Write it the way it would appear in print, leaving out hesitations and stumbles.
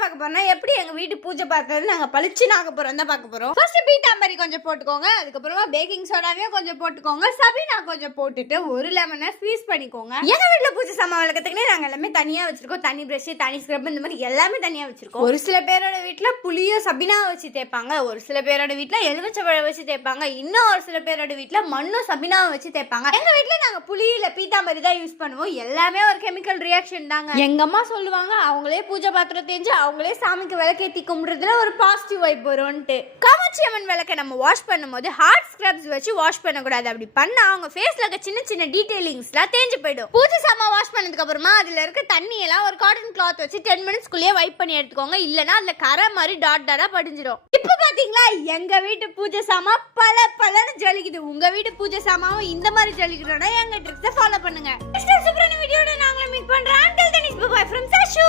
பார்க்க போறோம்னா எப்படி எங்க வீட்டு பூஜை பார்க்கறது நாங்க பளிச்சுன்னு ஆக போறோம் தான் பார்க்க போறோம். ஃபர்ஸ்ட் பீட்டாம்பரி கொஞ்சம் போட்டுக்கோங்க, அதுக்கப்புறமா பேக்கிங் சோடாவையும் கொஞ்சம் போட்டுக்கோங்க, சபீனா கொஞ்சம் போட்டுட்டு ஒரு லெமனை ஸ்க்வீஸ் பண்ணிக்கோங்க. எங்க வீட்டுல பூஜை சாமான் விளக்கத்துக்குனே நாங்க எல்லாமே தனியா வச்சிருக்கோம். தனி பிரஷ், தனி ஸ்க்ரப், இந்த மாதிரி எல்லாமே தனியா வச்சிருக்கோம். ஒரு சில பேரோட வீட்டுல புளியும் சபீனா வச்சு தேய்ப்பாங்க, ஒரு சில பேரோட வீட்டுல எலுமிச்சம்பழம் வச்சு தேய்ப்பாங்க, இன்னும் ஒரு சில பேரோட வீட்டுல மண்ணும் சபீனாவும் வச்சு தேய்ப்பாங்க. எங்க வீட்டுல நாங்க புளி இல்ல பீத்தாம்பரி தான் யூஸ் பண்ணுவோம். எல்லாமே ஒரு கெமிக்கல் ரியாக்ஷன் தாங்க. எங்க அம்மா சொல்லுவாங்க அவங்களே பூஜை பாத்திரம் தேஞ்சு அவங்களே சாமிக்கு விளக்கேத்தி கும்பிடுறதுல ஒரு பாசிட்டிவ் வைப் வரும்ட்டு. காமாட்சி அம்மன் விளக்க நம்ம வாஷ் பண்ணும்போது ஹார்ட் ஸ்க்ரப்ஸ் வச்சு வாஷ் பண்ணக்கூடாது. அப்படி பண்ணா அவங்க ஃபேஸ்ல இருக்க சின்ன சின்ன டீடைலிங்ஸ்லாம் தேஞ்சு போயிடும். பூஜை சாமான் வாஷ் பண்ணதுக்கு அப்புறமா அதுல இருக்க தண்ணி எல்லாம் ஒரு காட்டன் கிளாத் வச்சு 10 மினிட்ஸ்க்குள்ளேயே வைப் பண்ணி எடுத்துக்கோங்க. இல்லனா அதுல கரை மாதிரி டாட் டாட்டா படிஞ்சிடும். இப்போ பாத்தீங்களா எங்க வீட்டு பூஜை சாமான் பலன்னு ஜலிக்குது. உங்க வீட்டு பூஜை சாமாவும் இந்த மாதிரி ஜலிக்கணும்னா எங்க ட்ரிக்ஸை ஃபாலோ பண்ணுங்க. நெக்ஸ்ட் சூப்பரான வீடியோட நாங்களே மீட் பண்றோம். until then, bye from Sashu.